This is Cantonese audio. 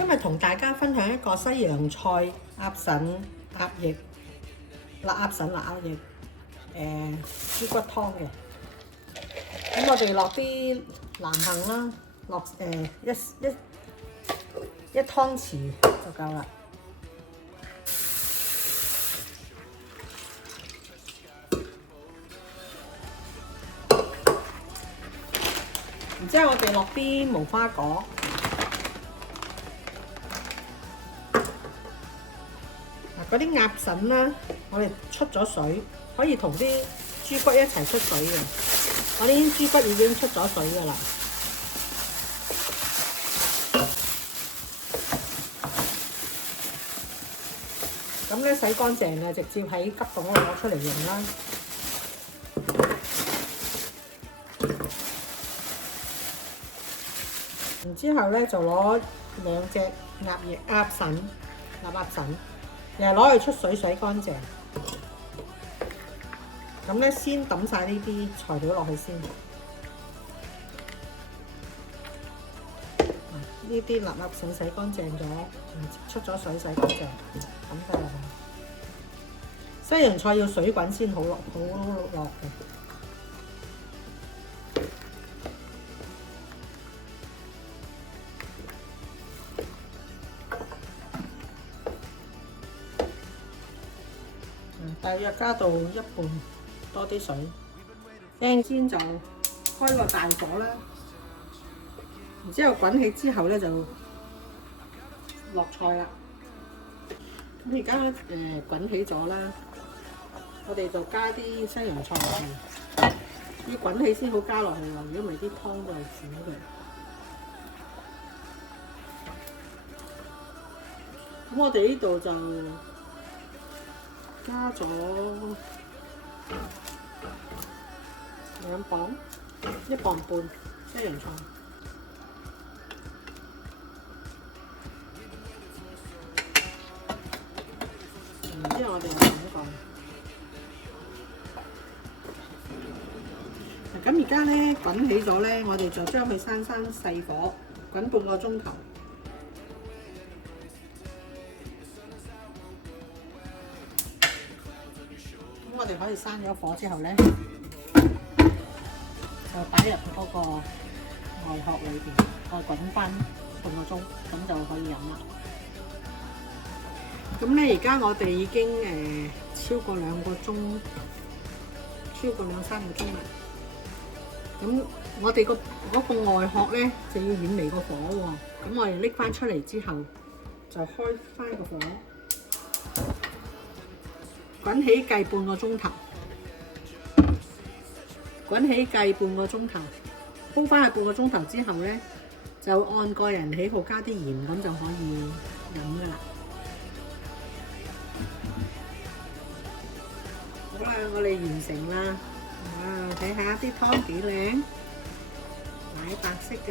今日同大家分享一個西洋菜鴨腎鴨翼辣鴨腎辣鴨翼豬骨湯嘅。咁我哋落啲南杏啦，落一湯匙就夠啦。然之後我哋落啲無花果。嗰啲鴨腎啦，我哋出咗水，可以同啲豬骨一齊出水嘅。我啲豬骨已經出咗水㗎啦。咁咧洗乾淨嘅，直接喺急凍嗰度攞出嚟用啦。然之後咧就攞兩隻鴨腎，臘鴨腎。又係攞去出水洗乾淨，咁咧先揼晒呢啲材料落去先。呢啲臘鴨腎洗乾淨咗，出咗水洗乾淨，揼晒落去。西洋菜要水滾先好落嘅。大約加到一半多啲水，先就開個大火啦。然之後滾起之後咧就落菜啦。咁而家滾起咗啦，我哋就加啲西洋菜落去，要滾起先好加落去喎，如果唔係啲湯都係苦嘅。咁我哋呢度就加咗2磅，1磅半西洋菜。然之後我哋又滾過。咁而家咧滾起咗咧，我哋就將佢閂細火，滾半個鐘頭。我哋可以閂咗火之後咧，就擺入嗰個外殼裏邊，再滾翻半個鐘，咁就可以飲啦。咁咧，而家我哋已經超過2個鐘，超過2、3個鐘啦。咁我哋嗰個外殼咧就要遠離個火喎。咁我哋拎翻出嚟之後，就開翻個火。滾起計半個鐘頭，滾起計半個鐘頭，煲翻去半個鐘頭之後咧，就按個人喜好加啲鹽，咁就可以飲噶啦。好啦，我哋完成啦。哇，睇下啲湯幾靚，奶白色嘅。